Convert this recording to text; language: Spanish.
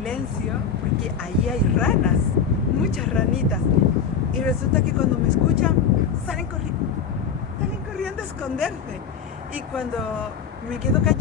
silencio porque ahí hay ranas, muchas ranitas. Y resulta que cuando me escuchan, salen corriendo a esconderse. Y cuando me quedo callada,